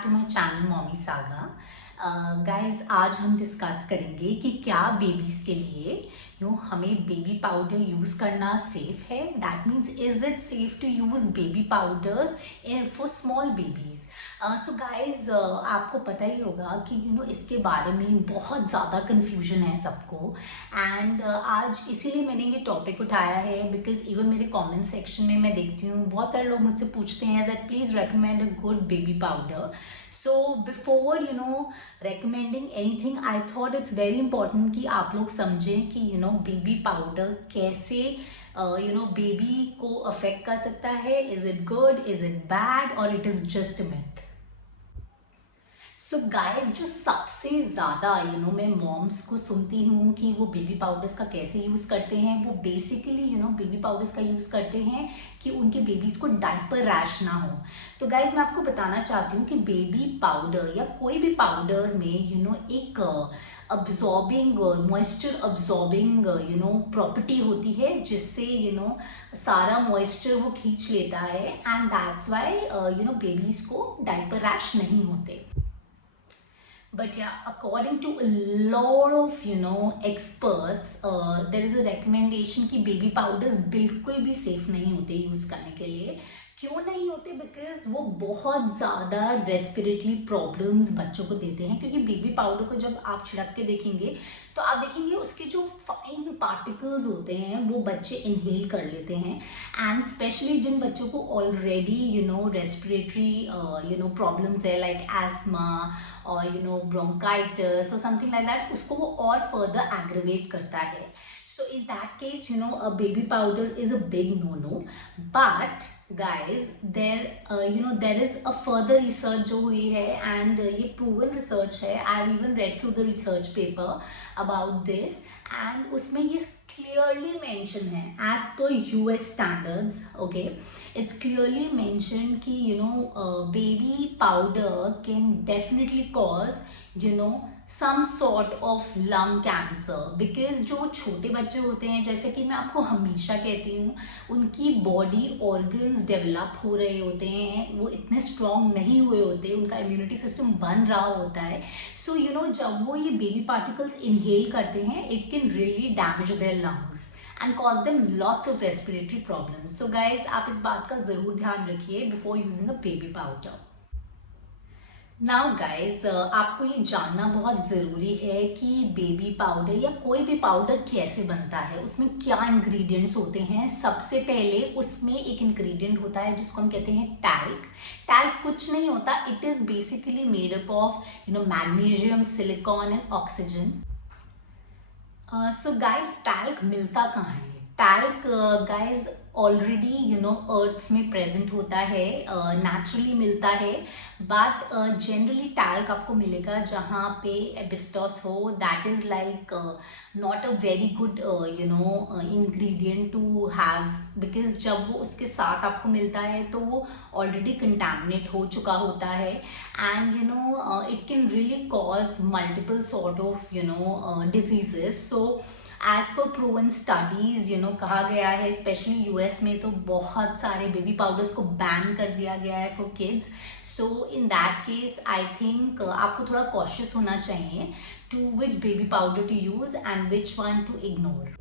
Back to my channel mommy saga. Guys आज हम discuss करेंगे कि क्या बेबीज के लिए हमें बेबी पाउडर यूज़ करना सेफ है। That means is it safe to use baby powders for small babies. So guys आपको पता ही होगा कि इसके बारे में बहुत ज़्यादा कन्फ्यूजन है सबको। एंड आज इसीलिए मैंने ये टॉपिक उठाया है बिकॉज इवन मेरे कमेंट सेक्शन में मैं देखती हूँ बहुत सारे लोग मुझसे पूछते हैं that please recommend a good baby powder. So before recommending anything, I thought it's very important कि आप लोग समझें कि बेबी पाउडर कैसे बेबी को अफेक्ट कर सकता है। Is it good, is it bad, और it is just myth. So guys जो सबसे ज़्यादा मैं मॉम्स को सुनती हूँ कि वो बेबी पाउडर्स का कैसे यूज़ करते हैं, वो बेसिकली बेबी पाउडर्स का यूज़ करते हैं कि उनके बेबीज़ को डायपर रैश ना हो। तो गाइज मैं आपको बताना चाहती हूँ कि बेबी पाउडर या कोई भी पाउडर में एक अब्जॉर्बिंग मॉइस्चर अब्जॉर्बिंग प्रॉपर्टी होती है जिससे सारा मॉइस्चर वो खींच लेता है एंड दैट्स वाई बेबीज़ को डायपर रैश नहीं होते। But yeah, according to a lot of experts, there is a recommendation कि baby powders बिल्कुल भी safe नहीं होते यूज़ करने के लिए। क्यों नहीं होते? बिकॉज वो बहुत ज़्यादा रेस्पिरेटरी प्रॉब्लम्स बच्चों को देते हैं। क्योंकि बेबी पाउडर को जब आप छिड़क के देखेंगे तो आप देखेंगे उसके जो फाइन पार्टिकल्स होते हैं वो बच्चे इनहेल कर लेते हैं। एंड स्पेशली जिन बच्चों को ऑलरेडी रेस्पिरेटरी प्रॉब्लम्स है लाइक एस्थमा और ब्रोंकाइटिस और समथिंग लाइक दैट, उसको वो और फर्दर एग्रीवेट करता है। So in that case, a baby powder is a big no-no. But guys, there is a further research जो हुई है and ये proven research है. I've even read through the research paper about this and उसमें ये clearly mentioned है as per US standards. Okay, it's clearly mentioned कि baby powder can definitely cause some sort of lung cancer because जो छोटे बच्चे होते हैं, जैसे कि मैं आपको हमेशा कहती हूँ, उनकी बॉडी ऑर्गन्स डेवलप हो रहे होते हैं, वो इतने स्ट्रॉन्ग नहीं हुए होते, उनका इम्यूनिटी सिस्टम बन रहा होता है। सो जब वो ये बेबी पार्टिकल्स इनहेल करते हैं it can really damage their lungs and cause them lots of respiratory problems. So guys, आप इस बात का ज़रूर ध्यान रखिए before using a baby powder. Now guys आपको ये जानना बहुत ज़रूरी है कि बेबी पाउडर या कोई भी पाउडर कैसे बनता है, उसमें क्या इंग्रेडिएंट्स होते हैं। सबसे पहले उसमें एक इंग्रेडिएंट होता है जिसको हम कहते हैं टैल्क। टैल्क कुछ नहीं होता, it is basically made up of magnesium, silicon and oxygen. So guys talc मिलता कहाँ है? टैल्क गाइज ऑलरेडी अर्थ में प्रेजेंट होता है, नेचुरली मिलता है। बट जनरली टैल्क आपको मिलेगा जहाँ पे एबिस्टॉस हो। That is like not a very good ingredient to have because जब वो उसके साथ आपको मिलता है तो वो ऑलरेडी कंटैमिनेट हो चुका होता है and it can really cause multiple sort of diseases. So as per proven studies कहा गया है, स्पेशली यूएस में तो बहुत सारे बेबी पाउडर्स को बैन कर दिया गया है for kids. So in that case I think आपको थोड़ा कॉशियस होना चाहिए to which baby powder to use and which one to ignore.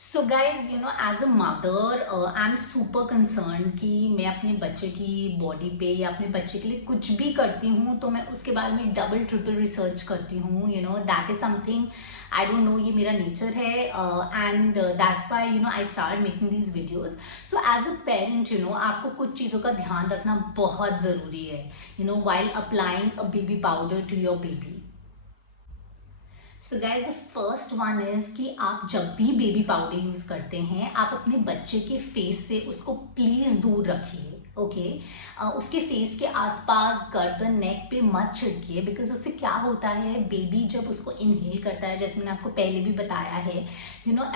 So guys as a mother I am super concern कि मैं अपने बच्चे की बॉडी पे या अपने बच्चे के लिए कुछ भी करती हूँ तो मैं उसके बारे में डबल ट्रिपल रिसर्च करती हूँ। That is something I don't know, ये मेरा नेचर है and that's why I start making these videos. So as a parent आपको कुछ चीज़ों का ध्यान रखना बहुत ज़रूरी है while applying a baby powder to your baby. So guys the first one is कि आप जब भी बेबी पाउडर यूज करते हैं आप अपने बच्चे के फेस से उसको प्लीज दूर रखिए। ओके, उसके फेस के आसपास, गर्दन, नेक पे मत छिड़किए बिकॉज उससे क्या होता है, बेबी जब उसको इनहेल करता है, जैसे मैंने आपको पहले भी बताया है,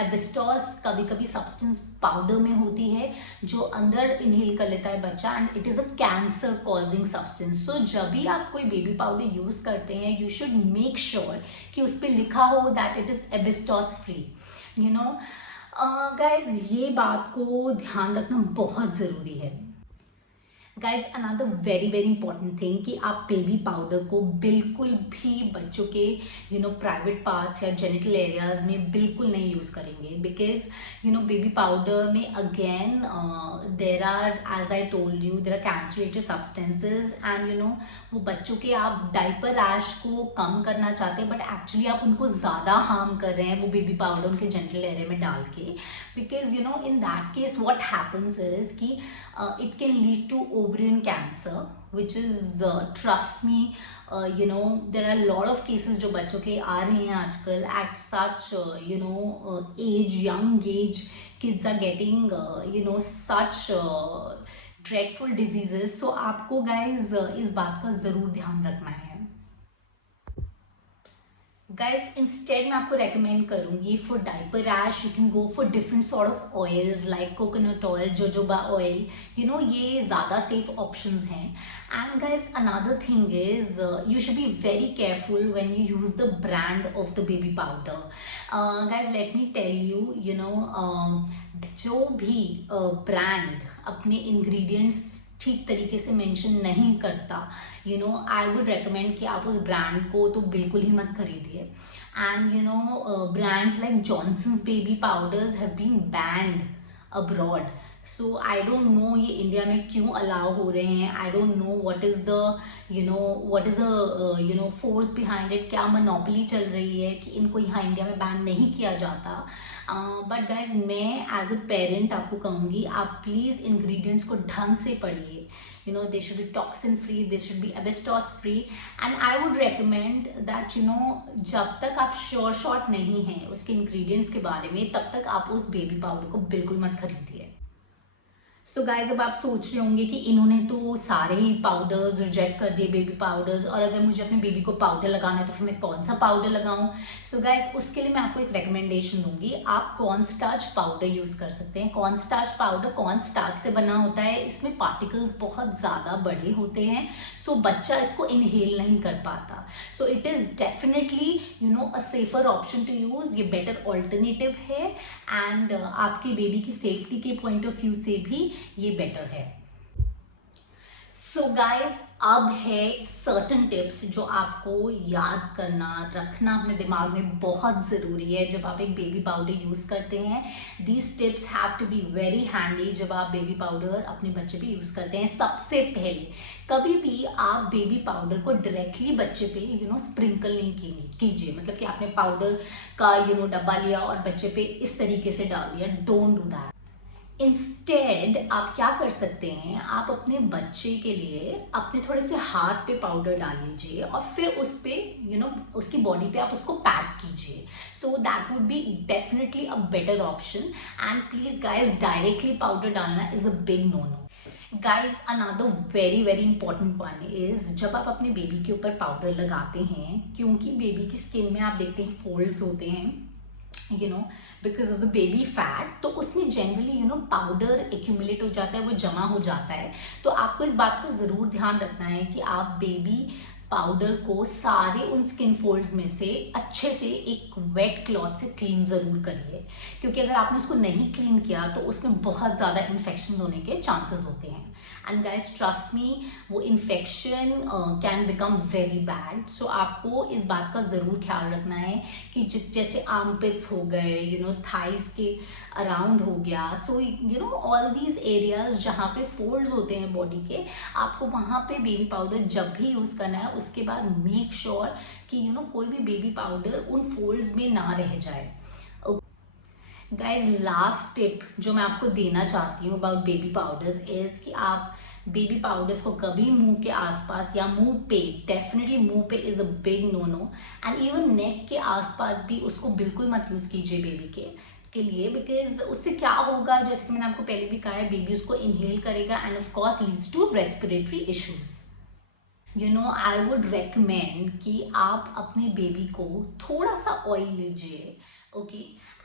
एबिस्टॉस कभी कभी सब्सटेंस पाउडर में होती है जो अंदर इनहेल कर लेता है बच्चा and it is a cancer causing substance. So जब भी आप कोई बेबी पाउडर यूज़ करते हैं यू शुड मेक श्योर कि उस पर लिखा हो that it is asbestos free. Guys ये बात को ध्यान रखना बहुत ज़रूरी है। Guys another very very important thing कि आप बेबी पाउडर को बिल्कुल भी बच्चों के प्राइवेट पार्ट्स या जेनिटल एरियाज में बिल्कुल नहीं यूज़ करेंगे, बिकॉज बेबी पाउडर में again there are, as I told you, there are cancerated substances and वो बच्चों के आप डाइपर रैश को कम करना चाहते हैं बट एक्चुअली आप उनको ज़्यादा हार्म कर रहे हैं वो बेबी पाउडर उनके जेनिटल एरिया में डाल के, because in that case what happens is कि it can lead to ovarian cancer, which is trust me, there are a lot of cases जो बच्चों के आ रहे हैं आजकल at such age, young age, kids are getting such dreadful diseases. So आपको guys इस बात का ज़रूर ध्यान रखना है. गाइज इंस्टेड मैं आपको रेकमेंड करूंगी for diaper rash you can go for different sort of oils like coconut oil, jojoba oil, ये ज़्यादा सेफ ऑप्शंस हैं. And guys another thing is you should be very careful when you use the brand of the baby powder. Guys let me tell you जो भी brand अपने ingredients ठीक तरीके से mention नहीं करता, आई वुड रेकमेंड कि आप उस ब्रांड को तो बिल्कुल ही मत खरीदिए. And brands like Johnson's baby powders have been banned abroad. So I don't know ये इंडिया में क्यों अलाउ हो रहे हैं. I don't know what is the force behind it. क्या मोनोपोली चल रही है कि इनको यहाँ इंडिया में बैन नहीं किया जाता. बट गाइज मैं एज अ पेरेंट आपको कहूँगी आप प्लीज़ इंग्रेडिएंट्स को ढंग से पढ़िए. They should be toxin free, they should be asbestos free, and I would recommend that जब तक आप श्योर शॉट नहीं हैं उसके इंग्रेडिएंट्स के बारे में तब तक आप उस बेबी पाउडर को बिल्कुल मत खरीदिए. सो गाइज अब आप सोच रहे होंगे कि इन्होंने तो सारे ही पाउडर्स रिजेक्ट कर दिए, बेबी पाउडर्स, और अगर मुझे अपने बेबी को पाउडर लगाना है तो फिर मैं कौन सा पाउडर लगाऊं. सो गाइज उसके लिए मैं आपको एक रिकमेंडेशन दूंगी. आप कॉर्न स्टार्च पाउडर यूज़ कर सकते हैं. Corn starch powder corn starch से बना होता है. इसमें पार्टिकल्स बहुत ज़्यादा बड़े होते हैं, सो बच्चा इसको इनहेल नहीं कर पाता. So it is definitely a safer option to use. ये बेटर ऑल्टरनेटिव है एंड आपके बेबी की सेफ्टी के पॉइंट ऑफ व्यू से भी ये बेटर है. सो गाइज अब है सर्टन टिप्स जो आपको याद करना रखना अपने दिमाग में बहुत ज़रूरी है जब आप एक बेबी पाउडर यूज़ करते हैं. These tips have to be very handy जब आप बेबी पाउडर अपने बच्चे पे यूज़ करते हैं. सबसे पहले कभी भी आप बेबी पाउडर को डायरेक्टली बच्चे पे स्प्रिंकल नहीं कीजिए. मतलब कि आपने पाउडर का डब्बा लिया और बच्चे पे इस तरीके से डाल दिया. Don't do that. इंस्टेड आप क्या कर सकते हैं, आप अपने बच्चे के लिए अपने थोड़े से हाथ पे पाउडर डाल लीजिए और फिर उस पे उसकी बॉडी पे आप उसको पैक कीजिए. So that would be definitely a better option. And please guys directly powder डालना is a big no no. Guys another very very important one is जब आप अपने बेबी के ऊपर पाउडर लगाते हैं, क्योंकि बेबी की स्किन में आप देखते हैं फोल्ड्स होते हैं because of the baby fat, तो उसमें जनरली पाउडर एक्यूमुलेट हो जाता है, वो जमा हो जाता है. तो आपको इस बात का ज़रूर ध्यान रखना है कि आप बेबी पाउडर को सारे उन स्किन फोल्ड्स में से अच्छे से एक वेट क्लॉथ से क्लीन ज़रूर करिए, क्योंकि अगर आपने उसको नहीं क्लीन किया तो उसमें बहुत ज़्यादा इन्फेक्शन होने के चांसेस होते हैं. एंड गाइज ट्रस्ट मी, वो infection can become very bad. So आपको इस बात का ज़रूर ख्याल रखना है कि जैसे आर्मपिट्स हो गए, थाइस के अराउंड हो गया, सो ऑल दीज एरियाज जहाँ पे फोल्ड्स होते हैं बॉडी के, आपको वहाँ पे बेबी पाउडर जब भी यूज़ करना है उसके बाद मेक श्योर कि कोई भी बेबी पाउडर उन फोल्ड्स में ना रह जाए. गाइज लास्ट टिप जो मैं आपको देना चाहती हूँ अबाउट बेबी पाउडर्स इज कि आप बेबी पाउडर्स को कभी मुंह के आसपास या मुंह पे, डेफिनेटली मुंह पे is a big no no, and even neck के आसपास भी उसको बिल्कुल मत यूज़ कीजिए बेबी के लिए, बिकॉज उससे क्या होगा, जैसे कि मैंने आपको पहले भी कहा है, बेबी उसको इनहेल करेगा and of course leads to respiratory issues. I would recommend कि आप अपने बेबी को थोड़ा सा ऑयल लीजिए, ओके,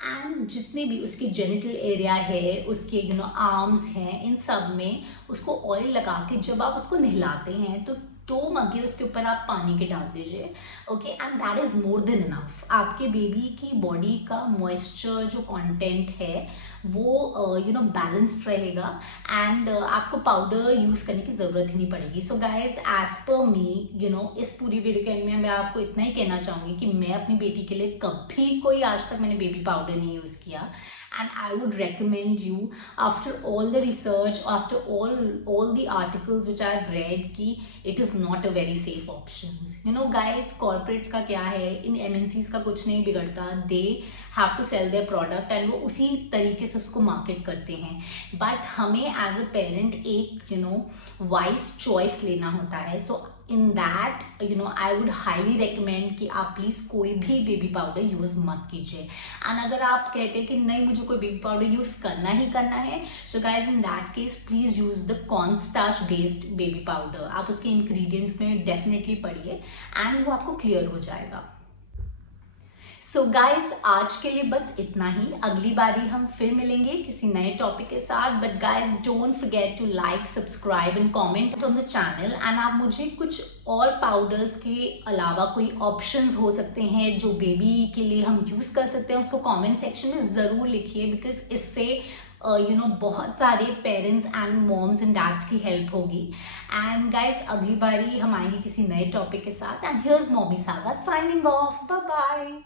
एंड जितने भी उसके जेनिटल एरिया है, उसके आर्म्स हैं, इन सब में उसको ऑयल लगा के जब आप उसको नहलाते हैं तो 2 मग्गे उसके ऊपर आप पानी के डाल दीजिए, okay, and that is more than enough. आपके बेबी की बॉडी का मॉइस्चर जो कंटेंट है वो बैलेंस्ड रहेगा, एंड आपको पाउडर यूज करने की जरूरत ही नहीं पड़ेगी। सो गाइज, एज पर मी इस पूरी वीडियो के एंड में मैं आपको इतना ही कहना चाहूंगी कि मैं अपनी बेटी के लिए कभी कोई आज तक मैंने बेबी पाउडर नहीं यूज किया, and I would recommend you, after all the research, after all the articles which I've read, कि it is not a very safe option। Guys, corporates का क्या है, इन MNCs का कुछ नहीं बिगड़ता, they have to sell their product and वो उसी तरीके से उसको मार्केट करते हैं, बट हमें एज अ पेरेंट एक वाइज चॉइस लेना होता है। So in that I would highly recommend कि आप प्लीज कोई भी बेबी पाउडर यूज मत कीजिए। एंड अगर आप कहते हैं कि नहीं मुझे कोई बेबी पाउडर यूज करना ही करना है, so guys in that case please use the cornstarch based baby powder. आप उसके इंग्रेडिएंट्स में डेफिनेटली पढ़िए एंड वो आपको क्लियर हो जाएगा। सो गाइज, आज के लिए बस इतना ही। अगली बारी हम फिर मिलेंगे किसी नए टॉपिक के साथ, but guys don't forget to like, subscribe and comment on the channel. And आप मुझे कुछ और पाउडर्स के अलावा कोई ऑप्शंस हो सकते हैं जो बेबी के लिए हम यूज कर सकते हैं, उसको कमेंट सेक्शन में जरूर लिखिए, बिकॉज इससे बहुत सारे parents and moms and dads की हेल्प होगी। एंड गाइज, अगली बारी हम आएंगे किसी नए टॉपिक के साथ। And here's mommy saga signing off, bye bye.